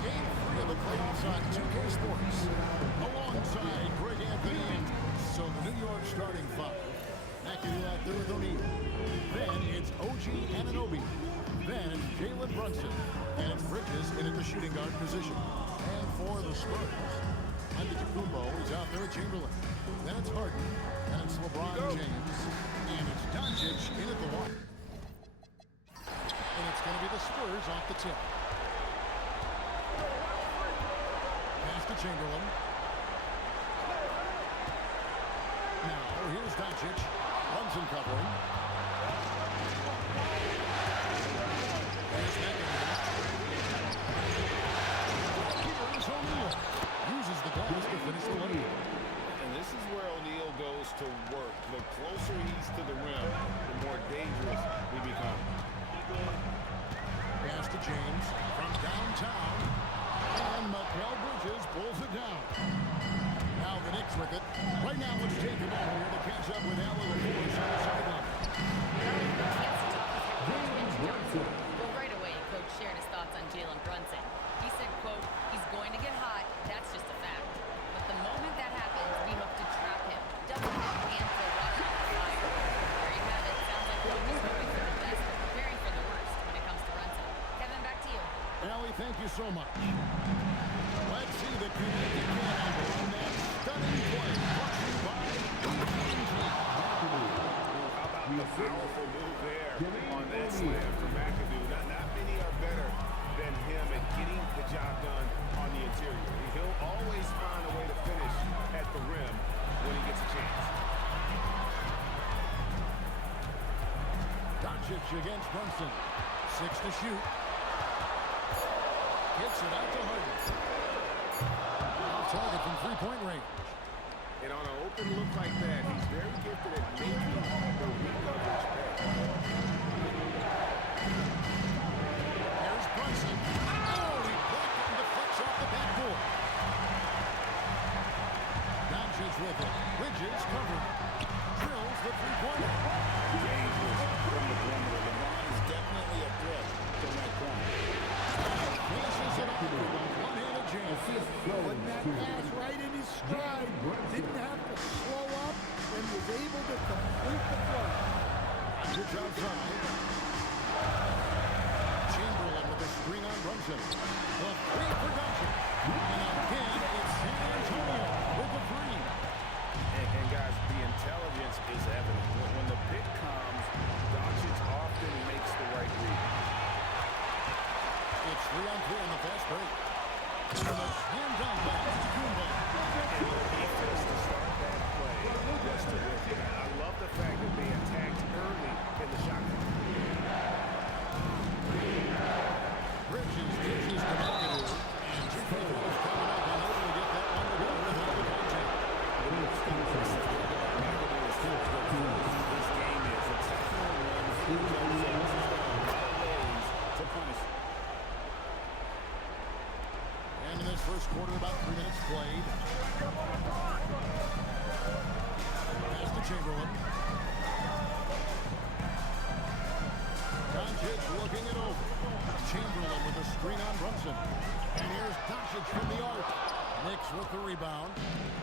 Game 3 of the playoffs on 2K Sports. Alongside Greg Anthony. So the New York starting five. McAdoo out there with O'Neal. Then it's OG Anunoby. Then it's Jalen Brunson. And it's Bridges in at the shooting guard position. And for the Spurs, Antetokounmpo is out there at Chamberlain. Then it's Harden. And it's LeBron James. And it's Doncic in at the one. And it's going to be the Spurs off the tip. Pass to Chamberlain. Now, here's Doncic. Brunson covering. Here's McAdoo. Here's O'Neal. Uses the glass to finish the lead. And this is where O'Neal goes to work. The closer he's to the rim, the more dangerous he becomes. Pass to James from downtown. And Mikal Bridges pulls it down. Now the Knicks with it. Right now, let's take them over here to catch up with Allen Lewis on the sideline. Well, right away, Coach shared his thoughts on Jalen Brunson. He said, quote, he's going to get hot. That's just a fact. But the moment that happens, we hope to trap him, double him, and throw water on the fire. There you have it. Sounds like Coach is hoping for the best, but preparing for the worst when it comes to Brunson. Kevin, back to you. Allie, thank you so much. Let's see the connected triangle on that stunning play. Brought to you by How about the powerful move there on that slam from McAdoo? Not many are better than him at getting the job done on the interior. He'll always find a way to finish at the rim when he gets a chance. Doncic against Brunson. 6 to shoot. Kicks it out to Harden. Target from three-point range. And on an open look like that, he's very gifted at making the recoverage pay. Here's Brunson. Oh, he blocked it and deflects off the backboard. Doncic with it. Bridges covered. Drills the three-pointer. Dangerous from the perimeter. LeBron is definitely a threat from that corner. Finishes it off with a one-handed jam. Putting that pass right in his stride. Didn't have to slow up and was able to complete the play. Doncic outside. Chamberlain with a screen on Brunson. The three for Doncic. And again, it's San Antonio with the three. And guys, the intelligence is evident. When the pick comes, Doncic often makes the right read. It's 3-on-3 on the fast break. And the slam dunk by Antetokounmpo. And the defense to start that play was terrific. I love the fact that they attacked early in the shot clock. Bridges dishes to McAdoo. And two people coming up and able to get that one to go without the contact. This game is attacking the rim. He knows that he's got a lot of ways to punish him. And in this first quarter, about 3 minutes played. Pass to Chamberlain. Doncic looking it over. Chamberlain with a screen on Brunson. And here's Doncic from the arc. Knicks with the rebound.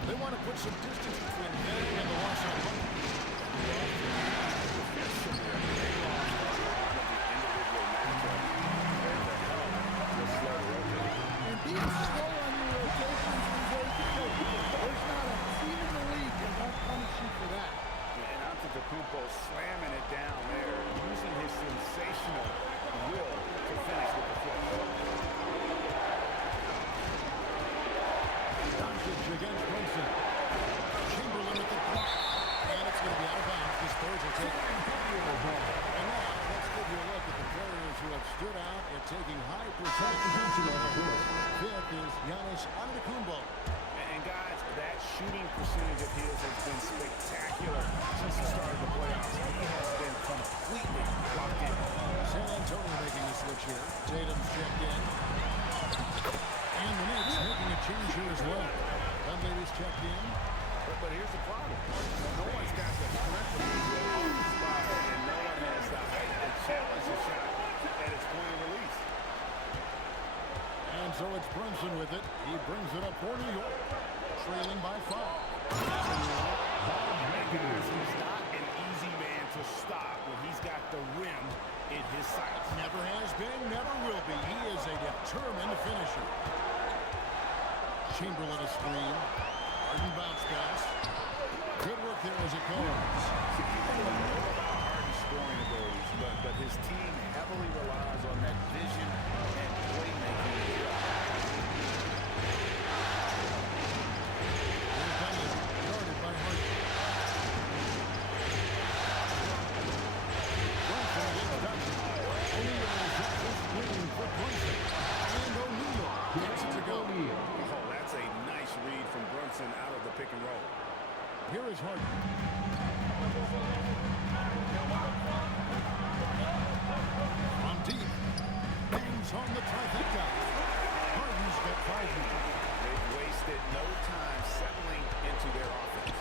They want to put some distance between them and the loss on Harden. And being slow on your rotations is way to go. There's not a team in the league that won't punish you for that. And Antetokounmpo slamming it down there, using his sensational will to finish with the flip. Doncic against Brunson. Chamberlain with the block. And it's going to be out of bounds. The Spurs will take it. And now, let's give you a look at the players who have stood out and taking high percentage. Fifth is Giannis Antetokounmpo. And guys, that shooting percentage of his has been spectacular since the start of the playoffs. He has been completely locked in. San Antonio making a switch here. Tatum's checked in. And the Knicks making a change here as well. Dunleavy's checked in. But here's the problem. No one's got the strength of the spot, and no one has the height to challenge the shot at its point of release. And So it's Brunson with it. He brings it up for New York, trailing by 5. He's not an easy man to stop when he's got the rim in his sights. Never has been, never will be. He is a determined finisher. Chamberlain a screen. Harden bounce pass. Good work there as it goes. Harden's scoring abilities, but his team heavily relies on that vision and playmaking. Guarded by Harden. Brunson gets Duncan. O'Neal is up the screen for Brunson. And O'Neal gets it to go. Oh, that's a nice read from Brunson out of the pick and roll. Here is Harden. From deep. Bangs on the trifecta. Harden's got 5 now. They've wasted no time settling into their offense.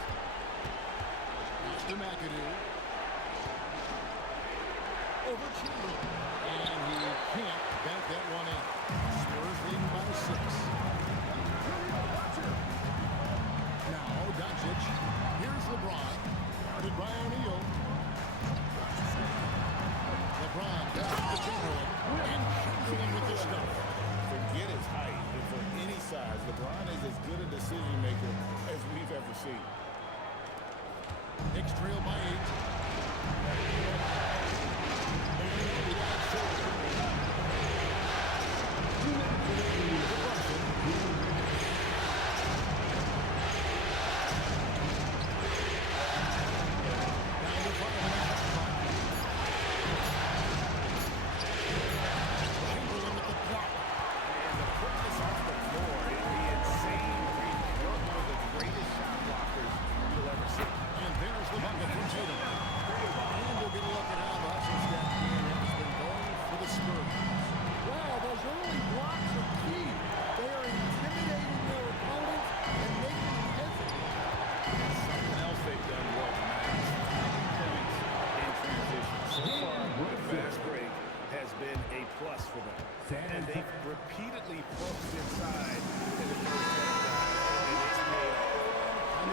Mr. McAdoo. Over Chamberlain. And he can't bank that one in. Spurs leading by 6. Now, Doncic. Here's LeBron. Guarded by O'Neal. LeBron back to Chamberlain. And Chamberlain with the stuff. Forget his height, and for any size, LeBron is as good a decision maker as we've ever seen. Knicks trail by 8.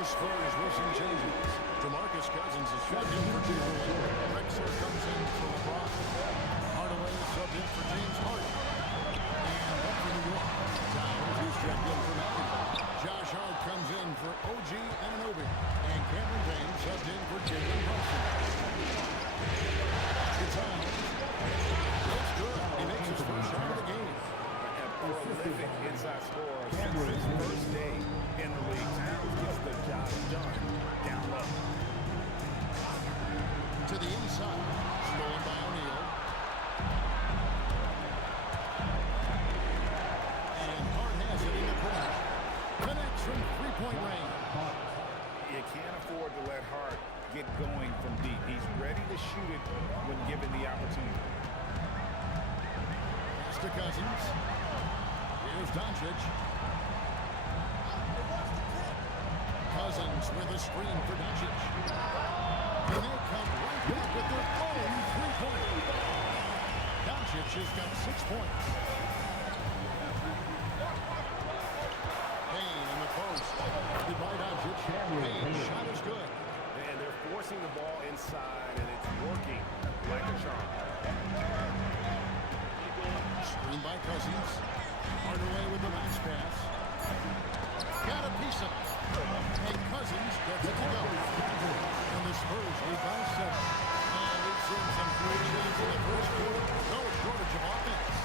Spurs with some changes. DeMarcus Cousins is subbed in for Chamberlain. Drexler comes in for LeBron. Hardaway is subbed in for James Harden. And up for New York. Downs is checked in for McAdoo. Josh Hart comes in for OG Anunoby. And Cameron Payne subbed in for Jalen Brunson. It's on. Looks good. He makes his first shot of the game. A prolific inside scorer since his first day in the league. Towns gets the job done down low. To the inside. Stolen by O'Neal. And Hart has it in the corner. Connects from three-point range. You can't afford to let Hart get going from deep. He's ready to shoot it when given the opportunity. Pass to Cousins. Here's Doncic. Cousins with a screen for Doncic. And they come right back with their own three-pointer. Doncic has got 6 points. Payne in the post. Goodbye, Doncic. Payne's shot is good. And they're forcing the ball inside, and it's working like a charm. Screen by Cousins. Hardaway with the bounce pass. Got a piece of it. And Cousins gets it to go. And the Spurs lead by 7. And we've seen some great shots in the first quarter. No shortage of offense.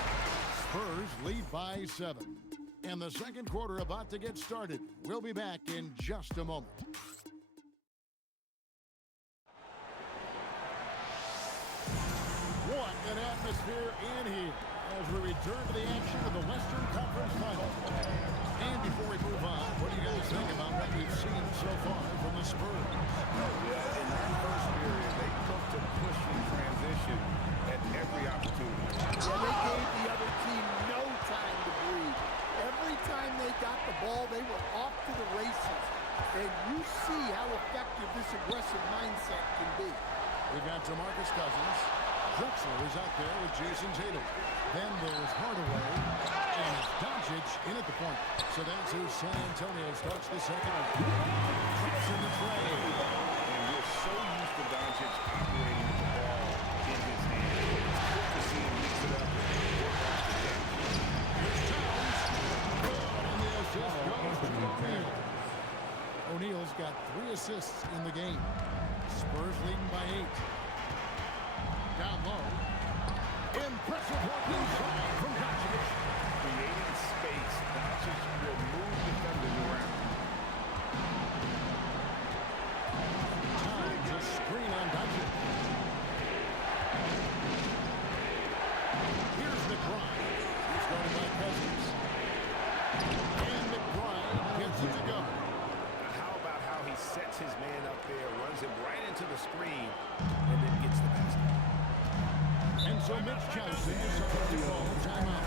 Spurs lead by 7. And the second quarter about to get started. We'll be back in just a moment. What an atmosphere in here as we return to the action of the Western Conference Final. And before we move on, what do you guys think about what we've seen so far from the Spurs? Yeah, in that first period, they looked to push in transition at every opportunity. Yeah, they gave the other team no time to breathe. Every time they got the ball, they were off to the races. And you see how effective this aggressive mindset can be. We've got DeMarcus Cousins. Drexler is out there with Jason Tatum. Then there's Hardaway. And it's Doncic in at the point. So that's who San Antonio starts the second one. Drops in the tray. And we're so used to Doncic operating with the ball in his hand. It's good to see him mix it up and work off the catch. Here's Towns. Good, and the assist goes to O'Neal. O'Neal's got 3 assists in the game. Spurs leading by 8. Down low. Impressive work inside from Doncic. Creating space. Doncic will move defenders around. Towns a screen on Doncic. Here's McBride. He's guarded by Cousins. And McBride gets it to go. How about how he sets his man up there, runs him right into the screen, and then gets the basket. And so Mitch Johnson decides to call a timeout.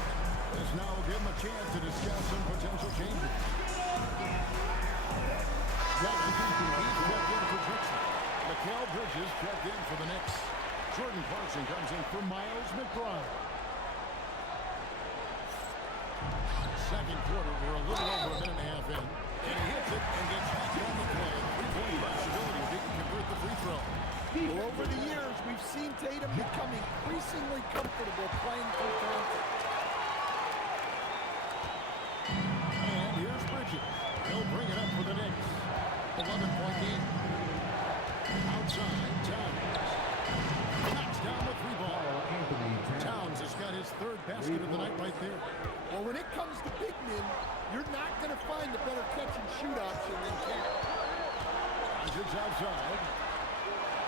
This now will give him a chance to discuss some potential changes. Jackson he's checked in for Jackson. Mikal Bridges checked in for the Knicks. Jordan Clarkson comes in for Miles McBride. Second quarter, we're a little over a minute and a half in. And he hits it and gets back on the play. Three-point possibility if he can convert the free throw. Well, over the years, we've seen Tatum become increasingly comfortable playing for Toronto. And here's Bridges. He'll bring it up for the Knicks. 11-point game. Outside, Towns. Knocks down the 3-ball. Towns has got his 3rd basket of the night right there. Well, when it comes to big men, you're not going to find a better catch-and-shoot option than Cam. It's outside.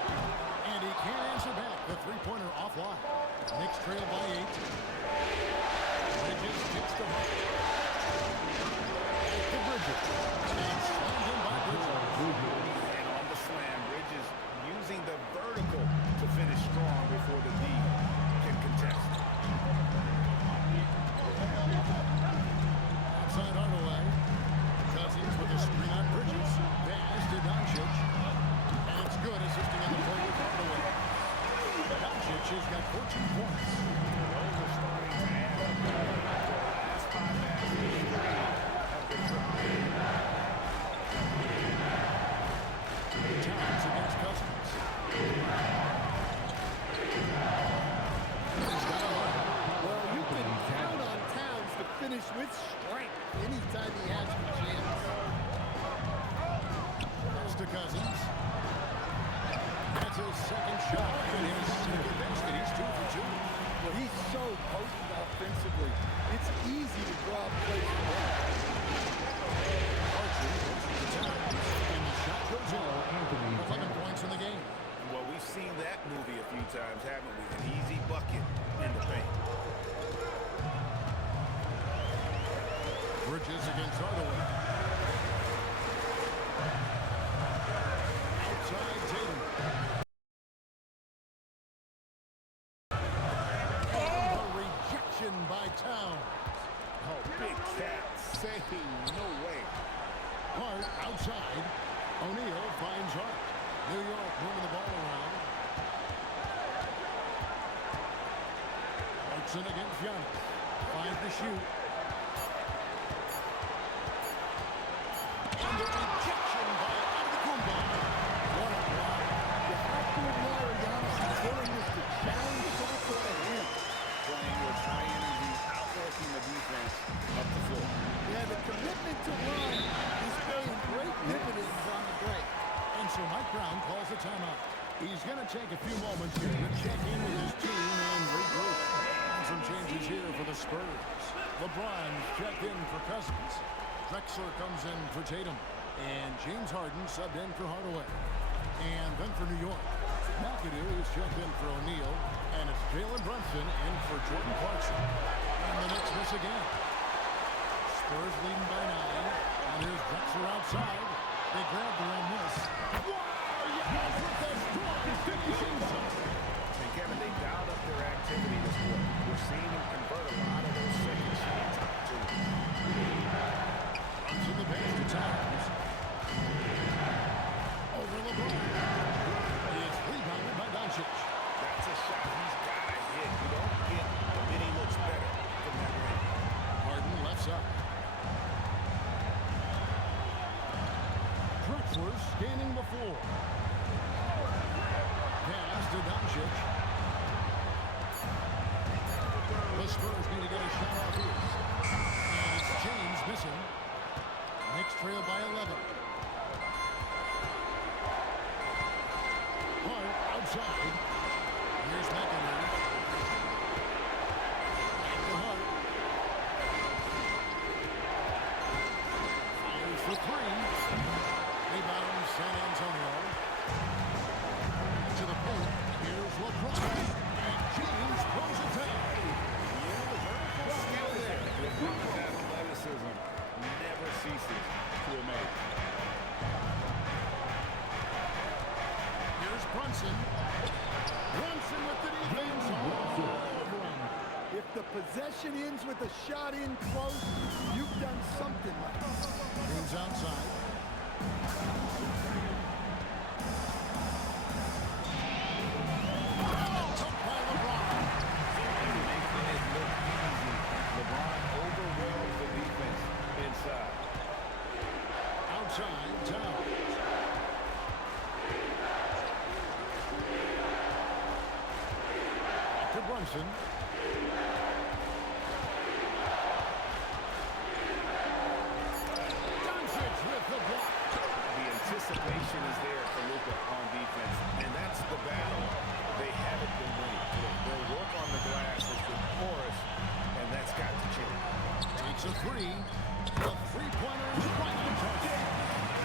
And he can't answer back. The 3-pointer offline. Knicks trail by 8. Bridges kicks the ball. To Bridges. And slammed in by Bridges. And on the slam, Bridges using the vertical to finish strong before the D can contest. Outside Hardaway. Cousins with a screen on Bridges. Pass to Doncic. And it's good, assisting in the play with Hardaway. Doncic has got 14 points. Those are starting to add up. The last 5 baskets have been dropped. Towns against Cousins. Well, you can count on Towns to finish with strength anytime he has the chance. Pass to Cousins. That's his second shot and his second basket. He's 2 for 2. Well, he's so potent offensively. It's easy to draw plays from him. Archer goes to Towns, and the shot goes in. 11 points in the game. Well, we've seen that movie a few times, haven't we? An easy bucket in the paint. Bridges against Hardaway. Outside Tatum. And a rejection by Towns. Oh, big cat saying no way. Hart outside. O'Neal finds Hart. New York moving the ball around. Clarkson against Giannis. 5 to shoot. And the rejection by Antetokounmpo. What a block. You have to admire Giannis' willingness to challenge to the court and win. Playing with high energy, outworking the defense up the floor. Yeah, the commitment to run is paying great dividends on the break. And so Mike Brown calls a timeout. He's going to take a few moments here to check in with his team and regroup. And some changes here for the Spurs. LeBron's checked in for Cousins. Drexler comes in for Tatum. And James Harden subbed in for Hardaway. And then for New York, McAdoo is checked in for O'Neal. And it's Jalen Brunson in for Jordan Clarkson. And the Knicks miss again. Spurs leading by 9. And here's Drexler outside. They grab the rim miss. Wow! Yes, with the strong finishing. And Kevin, they dialed up their activity this quarter. We're seeing them convert a lot of those second chance opportunities. Runs in the pass to Towns. Over LeBron. He is rebounded by Doncic. That's a shot he's got to hit. You don't get many looks better from that range. Harden left side. Spurs scanning the floor. Pass to Doncic. The Spurs need to get a shot off here. And it's James missing. Knicks trail by 11. Hart outside. Here's McAdoo. Back to Hart. Fires for three. Rebound San Antonio. To the paint. Here's LeBron. And James throws it down. Skill there. LeBron's athleticism never ceases to amaze. Here's Brunson. Brunson with the defense all over him. If the possession ends with a shot in close, you've done something right. Moves outside. Took by LeBron. Making it look easy. LeBron overwhelms the defense inside. Outside, Towns. To Brunson. Doncic with the block. The anticipation is there for Luka on defense, and that's the battle they haven't been winning. Their work on the glass has been porous, and that's got to change. Takes a three. The three-pointer is right on target.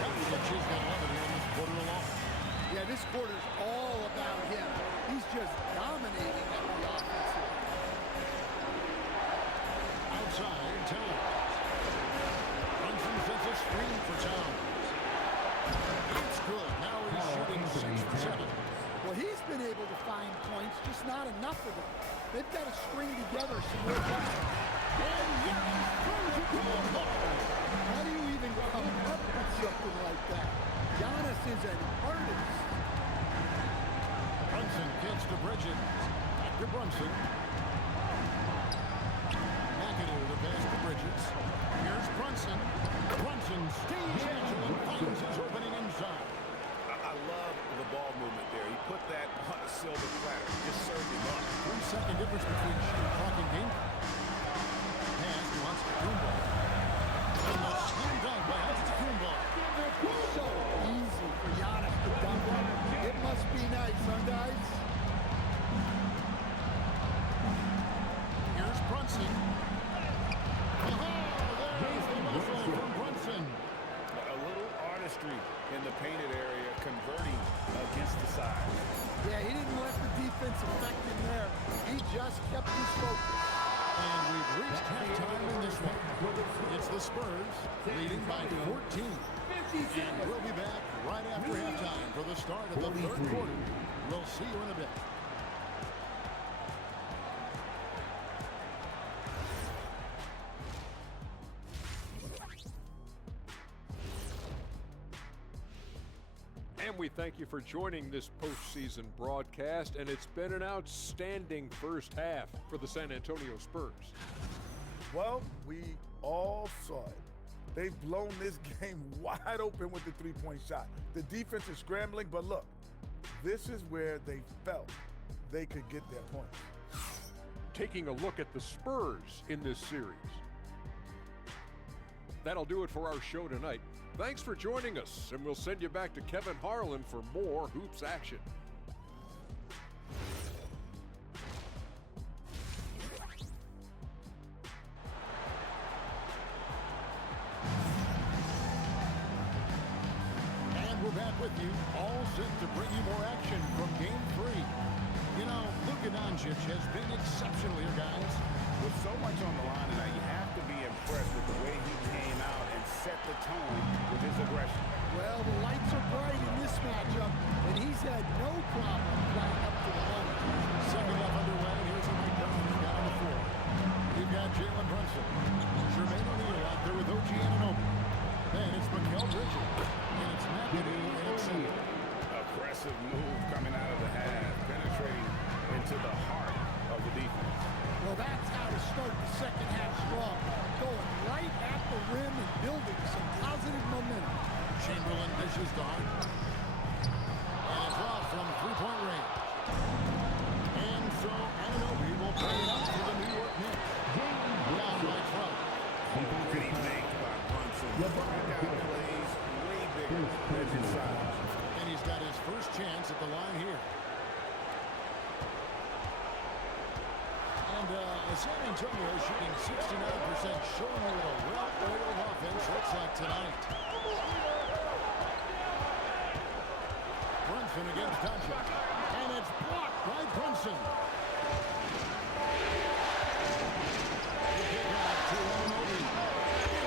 Doncic has got 11 here in this quarter alone. Yeah, this quarter's all about him. He's just dominating at the offensive. Outside, Towns. Brunson sets a screen for Towns. It's good. Now he's shooting 6 for 7. Well, he's been able to find points, just not enough of them. They've got to string together some more points. And Giannis throws it to the ball. How do you even come up with something like that? Giannis is an artist. Brunson gets to Bridges. Back to Brunson. McAdoo the pass to Bridges. Here's Brunson. Brunson stays agile and finds his opening inside. I love the ball movement there. He put that on a silver platter, just served him up. 3-second difference between shot clock and game. Pass to Antetokounmpo. And the slam dunk by Antetokounmpo. So easy for Giannis to dunk on. It must be nice, huh, guys? Here's Brunson. There's the muscle from Brunson. A little artistry in the painted area, converting against the side. Yeah, he didn't let the defense affect him there. He just kept his focus. And we've reached halftime in this one. It's the Spurs leading by 14. And we'll be back right after halftime for the start of the third quarter. We'll see you in a bit. And we thank you for joining this postseason broadcast, and it's been an outstanding first half for the San Antonio Spurs. Well, we all saw it. They've blown this game wide open with the three-point shot. The defense is scrambling, but look, this is where they felt they could get their points. Taking a look at the Spurs in this series. That'll do it for our show tonight. Thanks for joining us, and we'll send you back to Kevin Harlan for more hoops action. And we're back with you, all set to bring you more action from Game 3. You know, Luka Doncic has been exceptional here, guys. With so much on the line tonight, you have to be impressed with the way he came out and set the tone with his aggression. Well, the lights are bright in this matchup, and he's had no problem playing up to the moment. Second half underway. Here's a Mike Brown down the floor. You've got Jalen Brunson. Jermaine O'Neal out there with OG Anunoby. Then it's Mikal Bridges. And it's McAdoo and it's Seal. Aggressive move coming out of the half, penetrating into the heart of the defense. Well, that's how to start the second half strong. Going right at the rim and building some positive momentum. Chamberlain Dishes to Harden. And it's off from three-point range. And so Anunoby will play it up for the New York Knicks. Down by 12. Pretty baked by Brunson. That guy plays way bigger than his size. And he's got his first chance at the line here. And San Antonio shooting 69%, showing you what a well-oiled offense looks like tonight. Brunson against Doncic. And it's blocked by Brunson. The kick out to Anunoby.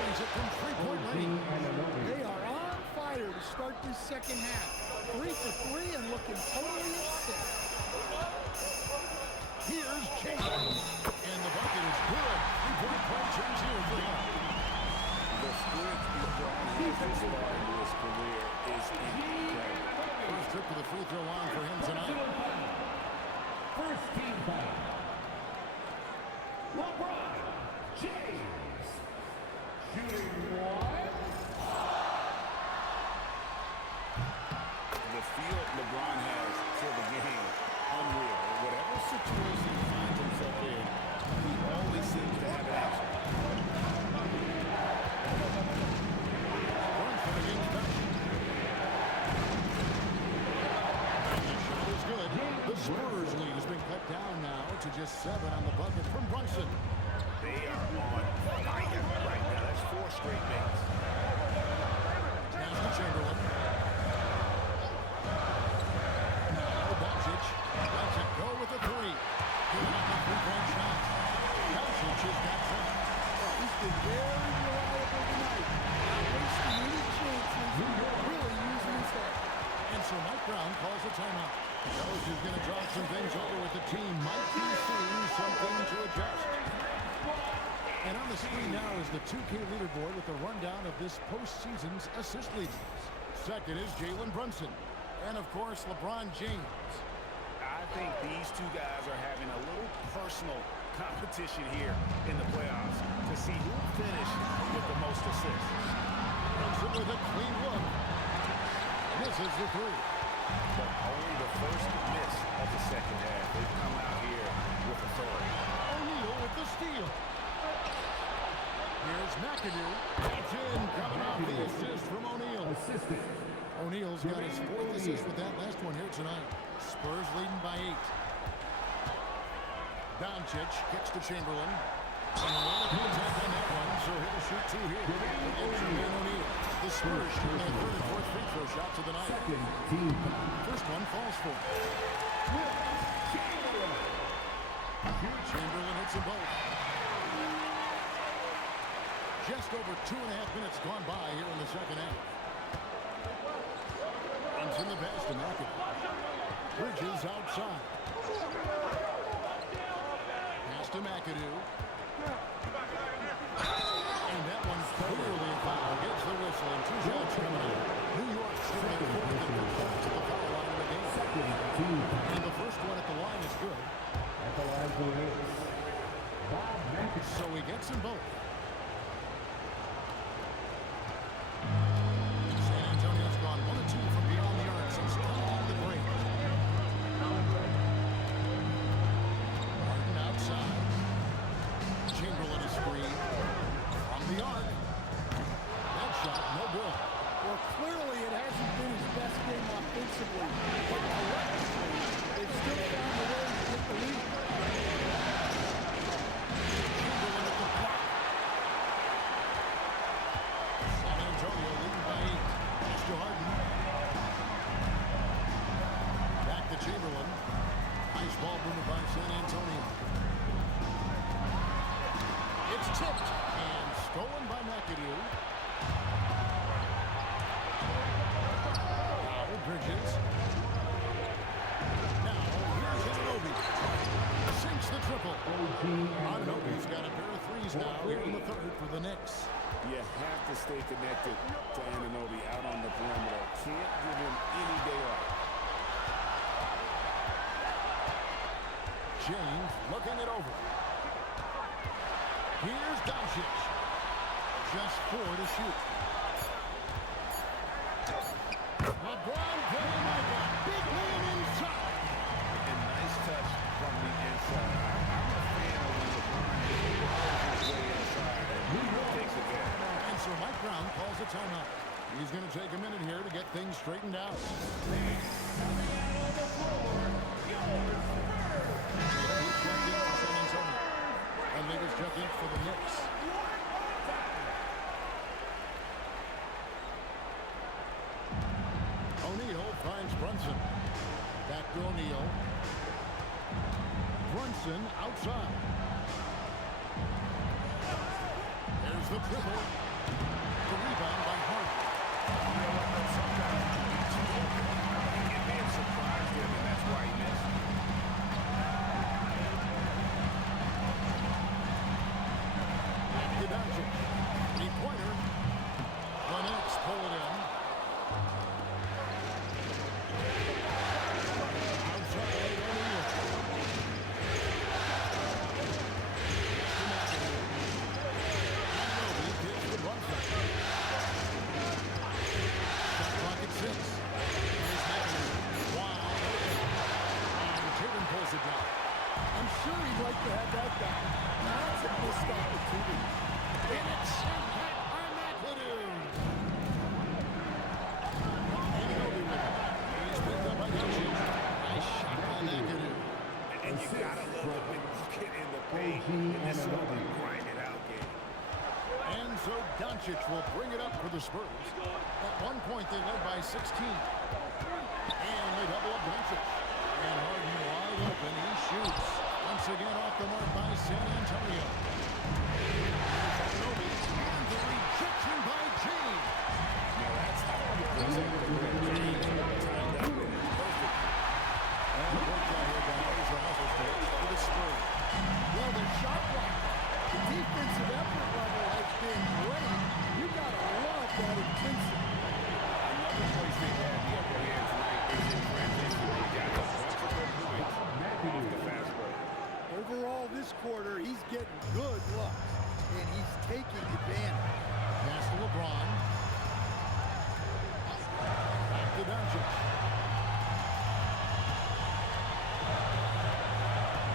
He's it from three-point range. They are on fire to start this second half. 3 for 3 and looking totally upset. Here's James. And the bucket is good. Three-point play change here for him. The strength LeBron has this far into his career is incredible. First trip to the free throw line for him tonight. First team foul. LeBron James. Shooting one. The feel LeBron has for the game, unreal. Whatever situation he finds himself in, he always seems to have an answer. Brunson against Doncic. And the shot is good. The Spurs lead has been cut down now to just 7 on the bucket from Brunson. They are on fire right now. That's 4 straight makes. Pass to Chamberlain. Now Doncic. Doncic go with the three. Giving up a three-point shot. Doncic has got 10. He's been very reliable tonight. Not wasting any chances. Really using his head. And so Mike Brown calls a timeout. Knows he's going to talk some things over with the team. Might be seeing something to adjust. And on the screen now is the 2K leaderboard with a rundown of this postseason's assist leaders. Second is Jalen Brunson. And, of course, LeBron James. I think these two guys are having a little personal competition here in the playoffs to see who finished with the most assists. Brunson with a clean look. Misses the three. But only the first miss of the second half. They've come out here with authority. O'Neal with the steal. Here's McAdoo. That's in. Coming off the assist from O'Neal. Assistant. O'Neal's got his 4th assist with that last one here tonight. Spurs leading by 8. Doncic kicks to Chamberlain. And a lot of contact on that one, so he'll shoot 2 here. And Jermaine O'Neal. The Spurs shoot their 3rd and 4th free throw shots of the night. Second team foul. First one falls for him. Chamberlain hits them both. Just over 2.5 minutes gone by here in the second half. Runs in the pass to McAdoo. Bridges outside. Pass to McAdoo. And that one's clearly a foul. Gets the whistle and 2 shots coming in. New York shooting 4th and 5th shots at the foul line of the game. Second team foul. And the first one at the line is good. At the line for the Knicks. Bob Memphis. So he gets them both. San Antonio's gone 1 of 2 from beyond the arc since coming the break. Harden outside. Chamberlain is free. From the arc. That shot, no good. Well, clearly it hasn't been his best game offensively, but collectively, they've still found a way to get the lead. Chamberlain at the block. San Antonio leading by 8. Pass to Harden. Back to Chamberlain. Nice ball movement by San Antonio. It's tipped and stolen by McAdoo. Now Bridges. Now here's Anunoby. Sinks the triple. Anunoby's got a pair of threes now here in the 3rd for the Knicks. You have to stay connected to Anunoby out on the perimeter. Can't give him any day off. James looking it over. Here's Doncic. Just 4 to shoot. LeBron very nice. Big man inside. And nice touch from the inside. I'm a fan of when LeBron just rolls his way inside and takes advantage. And so Mike Brown calls a timeout. He's going to take a minute here to get things straightened out. He's checked in for San Antonio. And Vegas checked in for the Knicks. O'Neal finds Brunson. Back to O'Neal. Brunson outside. There's the dribble. The rebound by Harden. You know what? Sometimes you get too open. It may have surprised him, and that's why he missed. Back to Doncic. Three-pointer. The Knicks pull it in. Outside O'Neal. Anunoby gives to Brunson. Shot clock at 6. Here's McAdoo. Wide open. And Tatum pulls it down. I'm sure he'd like to have that back. That's a missed opportunity. And it's Pat McAdoo. Anunoby with it. He's picked up by Doncic. Nice shot by McAdoo. And you gotta love the big bucket in the paint. And this is a grind it out game. And so Doncic will bring it up for the Spurs. At one point, they led by 16. And they double up Doncic. And Harden wide open. He shoots. Once again off the mark by San Antonio. Here's Anunoby. And the rejection by James. Now that's how you present the rim. James timed up and it's perfect. And the work down here, guys, are also stage for the Spurs. Well, the shot block, the defensive effort level has been great. You gotta love that intensity. Another place they had the upper hand tonight is in transition. They got a bunch of good points off the fast break. Overall, this quarter, he's getting good looks, and he's taking advantage. Pass to LeBron. Back to Doncic.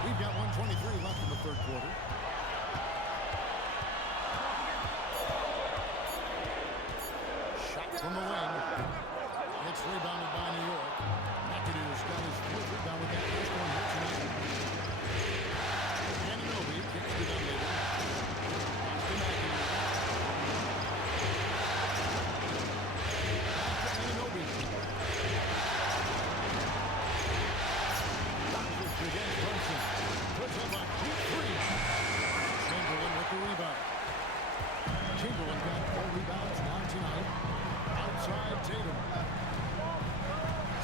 We've got 1:23 left in the third quarter. Shot from the wing. It's rebounded by New York. McAdoo's got his fourth rebound with that first one here tonight. Anunoby kicks to Dunleavy. Pass to McAdoo. Back to Anunoby. Doncic against Brunson. Puts up a deep three. Chamberlain with the rebound. Chamberlain got 4 rebounds now tonight. Outside Tatum.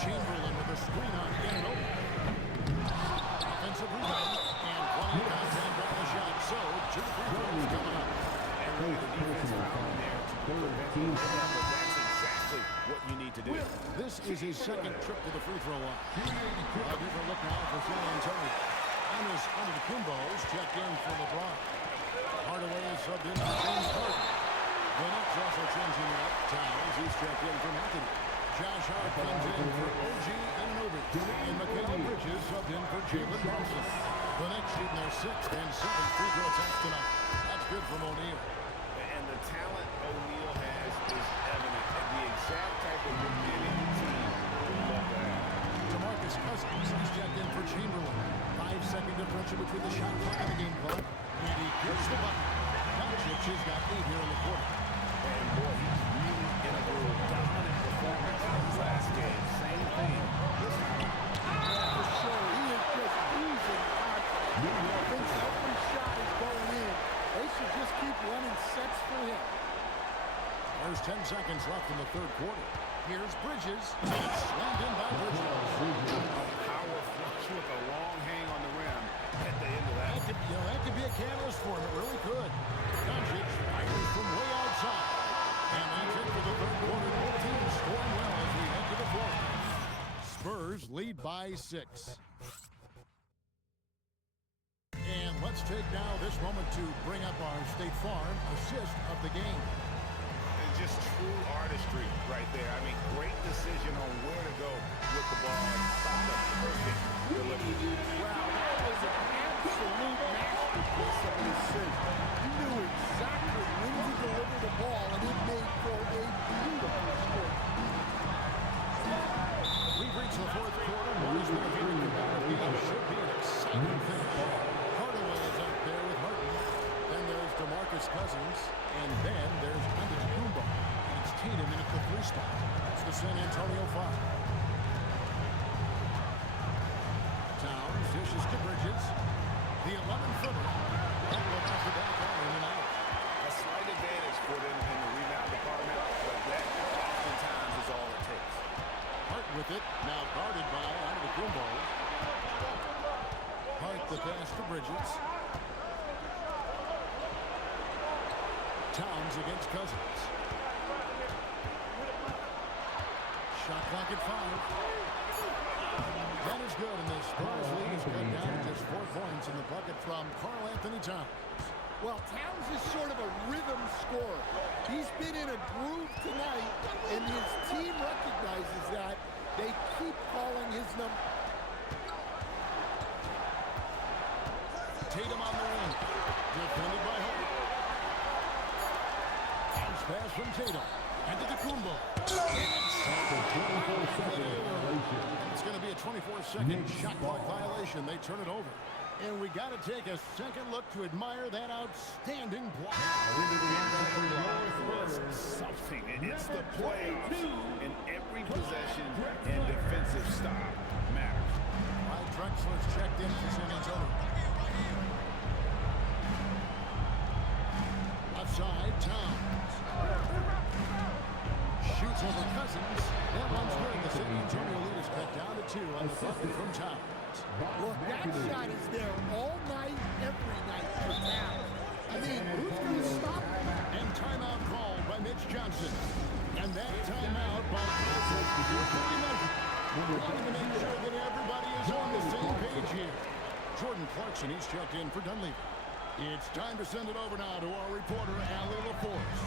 Chamberlain with a screen on Anunoby. Offensive rebound. And plenty of contact on the shot. So, 2 free throws coming up. And really the defense found in there to prevent the layup, but that's exactly what you need to do. This is his second trip to the free throw line. A different look now for San Antonio. Giannis Antetokounmpo's checked in for LeBron. Hardaway is subbed in for James Harden. The Knicks also changing it up. Towns, he's checked in for McAdoo. Josh Hart comes in for OG Anunoby. And Mikal Bridges subbed in for Jalen Brunson. The Knicks shooting their 6th and 7th free throw attempts tonight. That's good from O'Neal. And the talent O'Neal has is evident, and the exact type of beginning team would love to have. DeMarcus Cousins, he's checked in for Chamberlain. 5-second differential between the shot clock and the game clock. And he gets the button. Doncic has got 8 here in the quarter. And boy, he's really in a groove. Dominant performance in his last game. Same thing this time. Yeah, for sure. He is just oozing confidence. He thinks every shot is going in. They should just keep running sets for him. There's 10 seconds left in the third quarter. Here's Bridges. It's slammed in by Bridges. A power flush with a long hang on the rim at the end of that. That could be a catalyst for him. It really could. Doncic fires from way outside. And that's it for the third quarter. Both teams scoring well as we head to the fourth. Spurs lead by 6. And let's take now this moment to bring up our State Farm assist of the game. And just true artistry right there. I mean, great decision on where to go with the ball. And how about the perfect delivery? Wow, that was an absolute masterpiece of a decision. You knew exactly when to deliver the ball, and it made for a beautiful score. We've reached the fourth quarter. What is going to be the game should be an exciting thing. Hardaway is out there with Harden. Then there's DeMarcus Cousins. And then there's Antetokounmpo. And it's Tatum in at the 3 spot. That's the San Antonio 5. Towns dishes to Bridges. The 11-footer. And look off the back in and out. A slight advantage for them in the rebound department, but that oftentimes is all it takes. Hart with it. Now guarded by Antetokounmpo. Hart the pass to Bridges. Towns against Cousins. Shot clock at 5. That is good, and the Spurs lead is cut down to just 4 points in the bucket from Karl Anthony Towns. Well, Towns is sort of a rhythm scorer. He's been in a groove tonight, and his team recognizes that. They keep calling his number. Tatum on the wing. Defended by Hart. Bounce pass from Tatum. Antetokounmpo. It's going to be a 24-second shot clock violation. They turn it over. And we got to take a second look to admire that outstanding block. Something. It's the playoffs, and every possession and defensive stop matters. Mike Drexler's checked in for San Antonio. Outside, Towns. Shoots over Cousins. That one's good. The San Antonio lead is cut down to 2 on the bucket from Towns. Look, that shot is there all night, every night for Towns. I mean, who's going to stop him? And timeout called by Mitch Johnson. And that timeout by Johnson. Wanting to make sure that everybody is on the same page here. Jordan Clarkson, he's checked in for Dunleavy. It's time to send it over now to our reporter, Allie LaForce.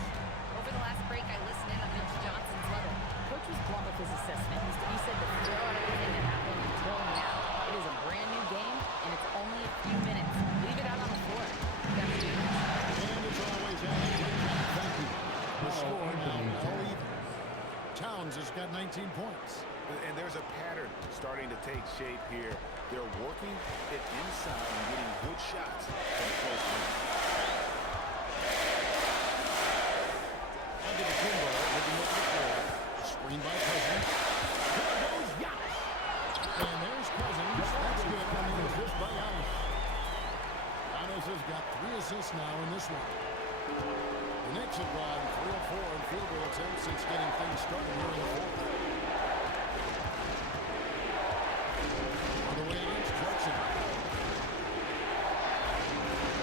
Over the last break, I listened in on Mitch Johnson's level. Coach was plumb with his assessment. He said to throw out everything that happened until now. It is a brand new game, and it's only a few minutes. Leave it out on the floor. Back to you. And it's always Allie. Thank you. The score now all even. Towns has got 19 points. And there's a pattern starting to take shape here. They're working it inside and getting good shots from close range. Antetokounmpo looking over the floor. Screen by Cousins. There goes Giannis. And there's Cousins. That's good. And the assist by Giannis. Giannis has got 3 assists now in this one. The Knicks have gone 3 of 4 in field goal attempts since getting things started here in the fourth. On the way against Clarkson.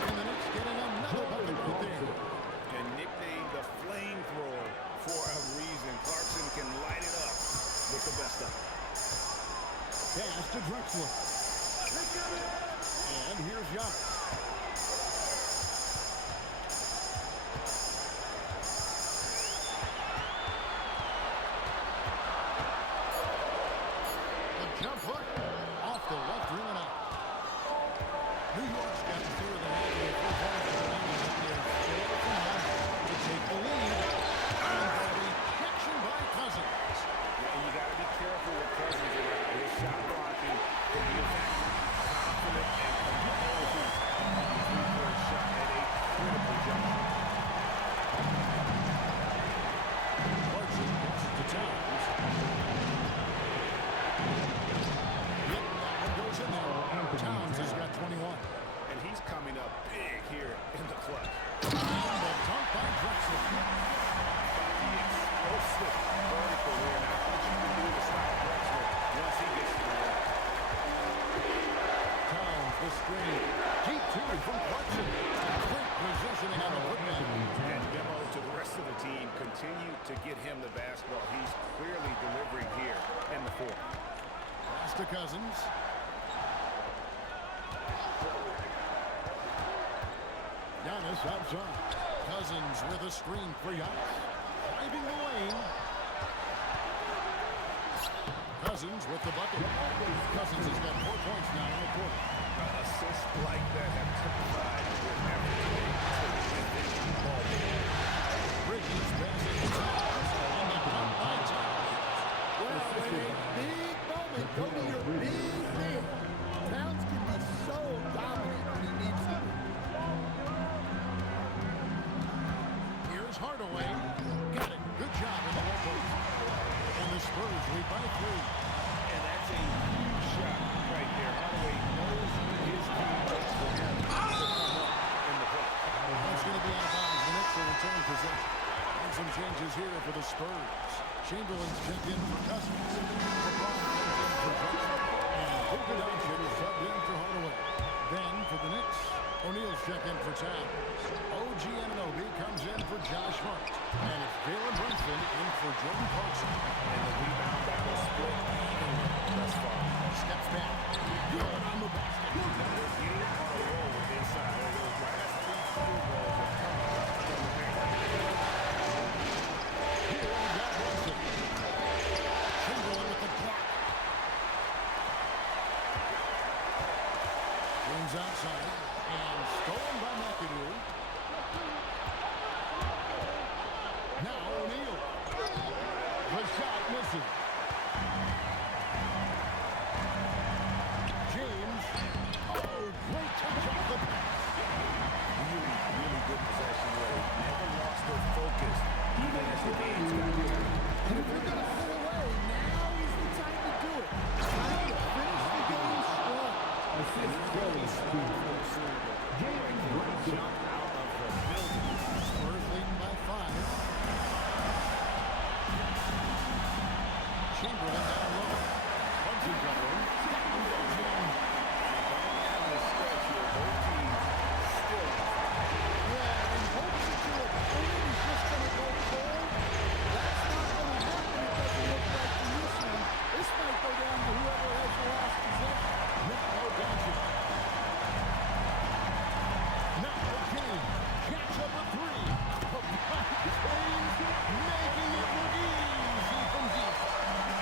And the Knicks getting another bucket right there. And nicknamed the flamethrower for a reason. Clarkson can light it up with the best of it. Pass to Drexler. And here's Giannis. Jump hook off the left rim and out. New York's got to clear the head with 4 points to take the lead. And the rejection by Cousins. And you got to be careful with Cousins around. His shot blocking can be effective. Confident and composed on the 3-point shot at a critical juncture. Clarkson passes to Towns. Towns has got 21. And he's coming up big here in the clutch. And the dunk by Drexler. Explosive vertical here. Not much you can do to stop Drexler once he gets to the rim. Towns, the screen. Deep 2 from Clarkson. Quick positioning on the putback. And demo to the rest of the team. Continue to get him the basketball. He's clearly delivering here in the fourth. Pass to Cousins. Giannis outside. Cousins with a screen for Giannis. driving the lane. Cousins with the bucket. Cousins has got 4 points now in the quarter. Assists like that have typified with everything to win this ball game. Bridges passing to Towns. And the pump by Towns. Well, in a big moment, go to your big man. Towns can be so dominant when he needs to be. Here's Hardaway. Got it. Good job in the low post. And the Spurs lead by 3. And that's a huge shot right there. Hardaway knows his team waits for him to come up in the play. That's going to be out of bounds. The Knicks will return possession. And some changes here for the Spurs. Chamberlain's checked in for Cousins. LeBron comes in for Johnson. And Luka Doncic is subbed in for Hardaway. Then for the Knicks, O'Neal's checked in for Towns. OG Anunoby comes in for Josh Hart. And it's Jalen Brunson in for Jordan Clarkson. And the rebound battle split evenly thus far. Steps back. Good on the basket. They're getting on a roll inside. Those last 2 field goals have come from the paint. Here we got Brunson. Chamberlain with the block. James outside. And stolen by McAdoo. Now O'Neal. The shot misses. James. Oh, great touch off the pass. Really, really good possession where they never lost their focus, even as the game's got going. And if you're going to pull away, now is the time to do it. Time to finish the game strong. Assist goes to Jalen Brunson. Jump out of the building. Spurs leading by 5. Chamberlain down low. Brunson covering. Down the stretch here, both teams still. Yeah, and hopes that your opponent is just going to go cold. That's not going to happen. It doesn't look like in this one. This might go down to whoever has the last possession. Now Doncic. Now James. Catch up a 3. James making it look easy from deep.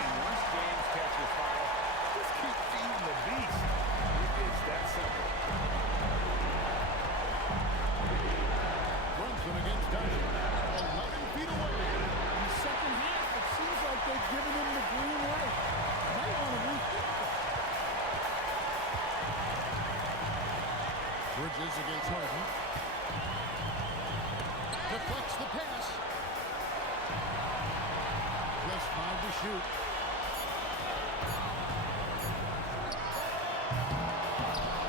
And once James catches fire, just keep feeding the beast. It's that simple. Brunson against Doncic. 11 feet away. In the second half, it seems like they've given him the green light. Might want to rethink it. Bridges against Harden. Deflects the pass. Just 5 to shoot.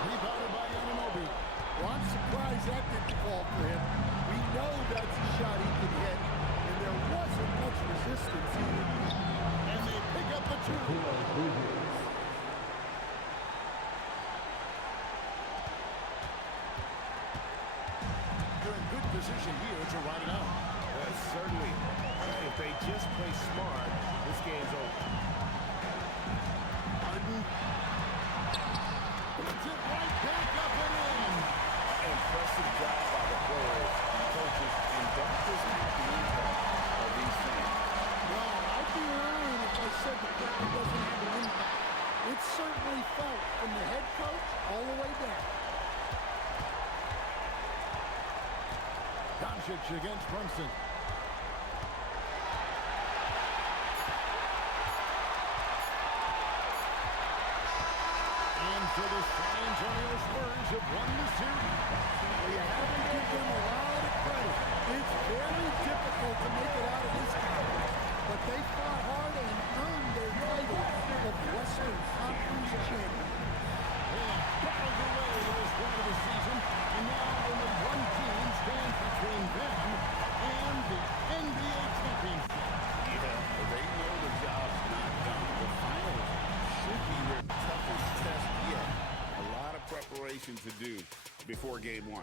Rebounded by Anunoby. Well, I'm surprised that didn't fall for him. We know that's a shot he can hit, and there wasn't much resistance either. And they pick up the 2. They're in good position here to ride it out. Certainly. If they just play smart, this game's over. Harden. Puts it right back up and in. Impressive job by the players, coaches, and doctors at the impact of these things. Well, I'd be lying if I said the crowd doesn't have an impact. It's certainly felt from the head coach all the way down. Doncic against Brunson. And for the San Antonio Spurs have won the series. Well, you have to give them a lot of credit. It's very difficult to make it out of this conference, but they fought hard and earned their title of Western Conference champion. They have battled their way to this point of the season, and now only one team stands between them and the NBA championship. Yeah, they know the job's not done. The finals should be their toughest test yet. A lot of preparation to do before game 1.